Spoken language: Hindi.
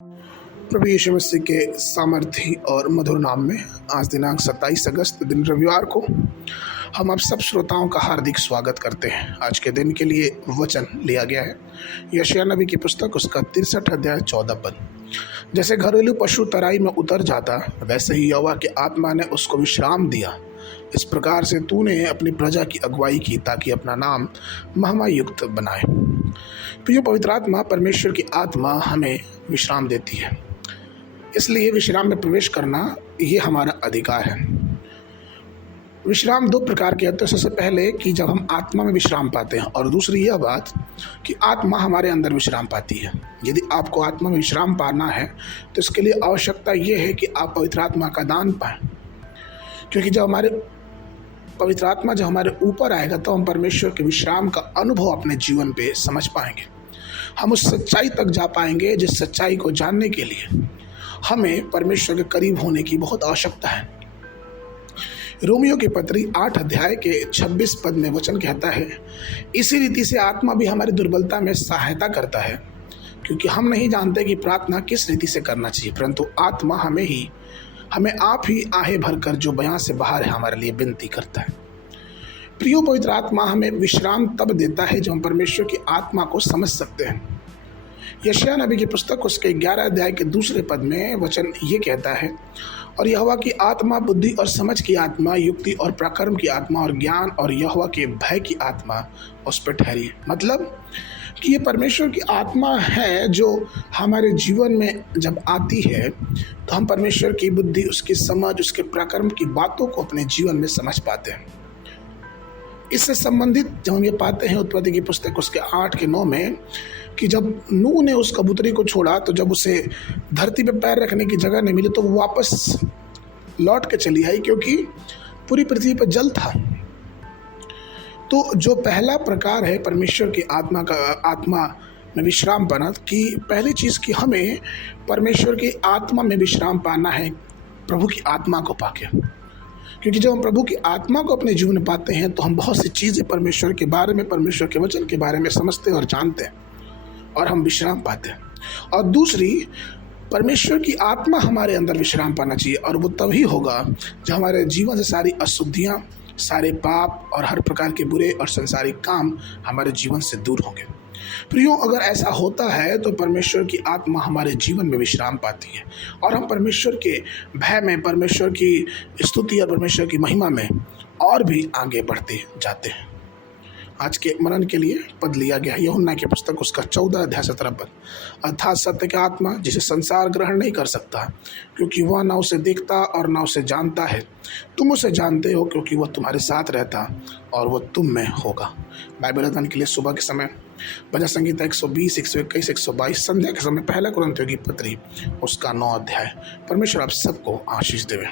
प्रभु यीशु मसीह के सामर्थी और मधुर नाम में आज दिनांक 27 अगस्त दिन रविवार को हम आप सब श्रोताओं का हार्दिक स्वागत करते हैं। आज के दिन के लिए वचन लिया गया है यशायाह नबी की पुस्तक उसका 63 अध्याय 14 पद। जैसे घरेलू पशु तराई में उतर जाता वैसे ही यहोवा की आत्मा ने उसको विश्राम दिया। इस प्रकार से तूने अपनी प्रजा की अगुवाई की ताकि अपना नाम महिमा युक्त बनाए। प्रिय पवित्र आत्मा परमेश्वर की आत्मा हमें विश्राम देती है, इसलिए विश्राम में प्रवेश करना ये हमारा अधिकार है। विश्राम दो प्रकार के होते हैं। सबसे पहले कि जब हम आत्मा में विश्राम पाते हैं, और दूसरी यह बात कि आत्मा हमारे अंदर विश्राम पाती है। यदि आपको आत्मा में विश्राम पाना है तो इसके लिए आवश्यकता यह है कि आप पवित्र आत्मा का दान पाएं, क्योंकि जब हमारे पवित्र आत्मा जब हमारे ऊपर आएगा तो हम परमेश्वर के विश्राम का अनुभव अपने जीवन पे समझ पाएंगे। हम उस सच्चाई तक जा पाएंगे जिस सच्चाई को जानने के लिए हमें परमेश्वर के करीब होने की बहुत आवश्यकता है। रोमियो की पत्री 8 अध्याय के 26 पद में वचन कहता है, इसी रीति से आत्मा भी हमारी दुर्बलता में सहायता करता है, क्योंकि हम नहीं जानते कि प्रार्थना किस रीति से करना चाहिए, परंतु आत्मा हमें आप ही आहे भरकर जो बयां से बाहर है हमारे लिए विनती करता है। प्रियो पवित्र आत्मा हमें विश्राम तब देता है जब हम परमेश्वर की आत्मा को समझ सकते हैं। यशायाह नबी की पुस्तक उसके 11 अध्याय के 2 पद में वचन ये कहता है, और यहोवा की आत्मा बुद्धि और समझ की आत्मा, युक्ति और पराक्रम की आत्मा और ज्ञान और यहोवा के भय की आत्मा उस पर ठहरी। मतलब कि ये परमेश्वर की आत्मा है जो हमारे जीवन में जब आती है तो हम परमेश्वर की बुद्धि, उसकी समझ, उसके पराक्रम की बातों को अपने जीवन में समझ पाते हैं। इससे संबंधित जब हम ये पाते हैं उत्पत्ति की पुस्तक उसके 8 के 9 में कि जब नूह ने उस कबूतरी को छोड़ा तो जब उसे धरती पे पैर रखने की जगह नहीं मिली तो वो वापस लौट के चली आई, क्योंकि पूरी पृथ्वी पर जल था। तो जो पहला प्रकार है परमेश्वर की आत्मा में विश्राम पाना, कि पहली चीज़ कि हमें परमेश्वर की आत्मा में विश्राम पाना है प्रभु की आत्मा को पाके। क्योंकि जब हम प्रभु की आत्मा को अपने जीवन में पाते हैं तो हम बहुत सी चीज़ें परमेश्वर के बारे में, परमेश्वर के वचन के बारे में समझते और जानते हैं और हम विश्राम पाते हैं। और दूसरी, परमेश्वर की आत्मा हमारे अंदर विश्राम पाना चाहिए, और वो तभी होगा जब हमारे जीवन से सारी अशुद्धियाँ, सारे पाप और हर प्रकार के बुरे और संसारिक काम हमारे जीवन से दूर होंगे। प्रियो, अगर ऐसा होता है तो परमेश्वर की आत्मा हमारे जीवन में विश्राम पाती है और हम परमेश्वर के भय में, परमेश्वर की स्तुति और परमेश्वर की महिमा में और भी आगे बढ़ते जाते हैं। आज के मनन के लिए पद लिया गया यूहन्ना की पुस्तक उसका 14 अध्याय 17 पद। अर्थात सत्य की आत्मा जिसे संसार ग्रहण नहीं कर सकता, क्योंकि वह ना उसे देखता और ना उसे जानता है। तुम उसे जानते हो क्योंकि वह तुम्हारे साथ रहता और वह तुम में होगा। बाइबल अध्ययन के लिए सुबह के समय भजन संगीता 120, 121, 122, संध्या के समय 1 कुरिन्थियों की पत्री उसका 9 अध्याय। परमेश्वर आप सबको आशीष देवे।